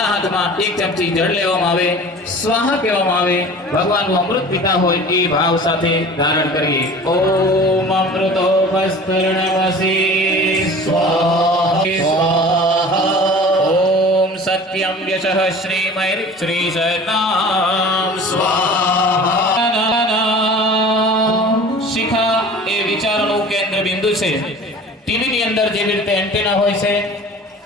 हाथमां एक चमची जल लेवामां आवे, स्वाहा कहेवामां आवे, भगवाननुं अमृत पीता होय ए भाव साथे धारण करीए। ओम अमृतोपस्तरणमसि स्वाहा। ओम सत्यं यशः श्रीमैर् श्रीशतां स्वाहा। शिखा ए विचारों केंद्र बिंदु से टीवी ની અંદર જેવી રીતે એન્ટેના હોય છે,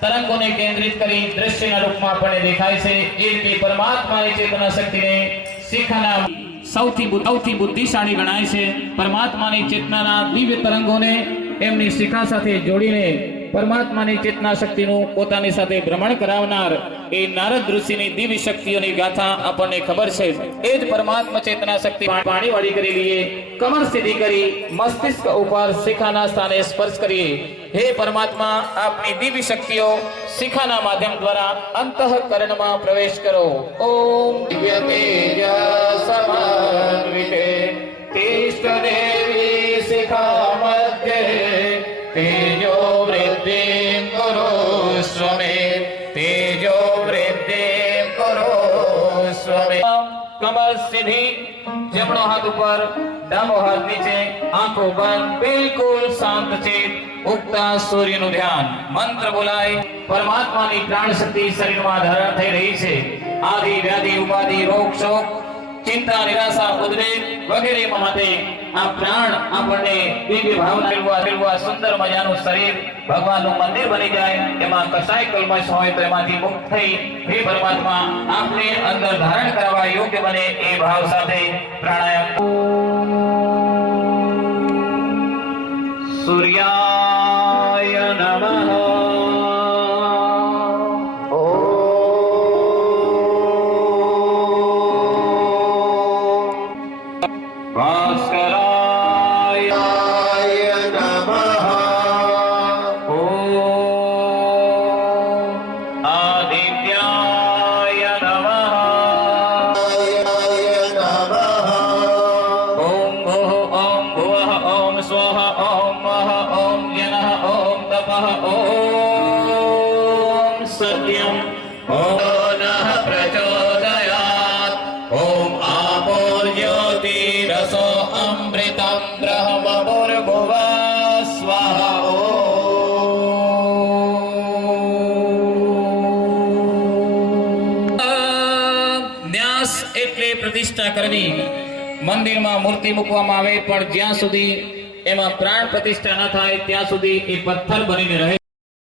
તરંગોને કેન્દ્રિત કરી દ્રશ્યના રૂપમાં આપણને દેખાય છે, એ રીતે પરમાત્માની ચેતના શક્તિને શિખાના સૌથી બુદ્ધિશાળી ગણાય છે। પરમાત્માની ચેતનાના દિવ્ય તરંગોને એમની શિખા સાથે જોડીને परमात्मानी चेतना शक्तिनु पोतानी साथे भ्रमण करावनार ए नारद ऋषिनी दिव्य शक्तिओनी गाथा आपने खबर छे। एज परमात्मा चेतना शक्ति पाणी वाળી કરી લઈએ, कमर सीधी करी मस्तिष्क ऊपर शिखाना स्थाने स्पर्श करिए। हे परमात्मा, आपनी दिव्य शक्तिओ शिखाना माध्यम द्वारा अंतःकरणमां प्रवेश करो। ओम दिव्य तेज समन्विते तिष्ठ देवी शिखा मध्ये तेजो वृद्धिं कुरुष्व मे, तेजो वृद्धिं कुरुष्व मे। कमर सीधी, जमणो हाथ ऊपर, डाबो हाथ नीचे, आंखों बंद, बिल्कुल शांत चित, उगता सूर्यનું ध्यान। मंत्र बोलाय, परमात्माની प्राण शक्ति शरीરમાં ધારણ થઈ રહી છે। આદિ વ્યાધિ ઉપાધિ રોગ શોક चिंता निराशा उद्वेग वगैरह माटे आ प्राण आपने दिव्य भावना मिलवा सुंदर मजानु शरीर भगवानનું मंदिर बनी जाए। एमां कसाय कल्मश होय तो एमांथी मुक्त थई हे परमात्मा आपने अंदर धारण करवा योग्य बने ए भाव साथे प्राणायाम। सूर्याय नमः। भास्कराय नमः। ओम आदित्याय नमः। ओम भुः ओम भुवः ओम स्वः ओम महः ओम जनः ओम तपः ओम सत्यम् ओम नः प्रचोदयात्। ओम आपोर्ज्योतिरसो अमृतं ब्रह्म भूर्भुवः स्वाहा। न्यास एटले प्रतिष्ठा करवी। मंदिर में मूर्ति मूकवामां आवे पण ज्यां सुधी एमां प्राण प्रतिष्ठा न थाय त्यां सुधी ए पत्थर बनीने रहे।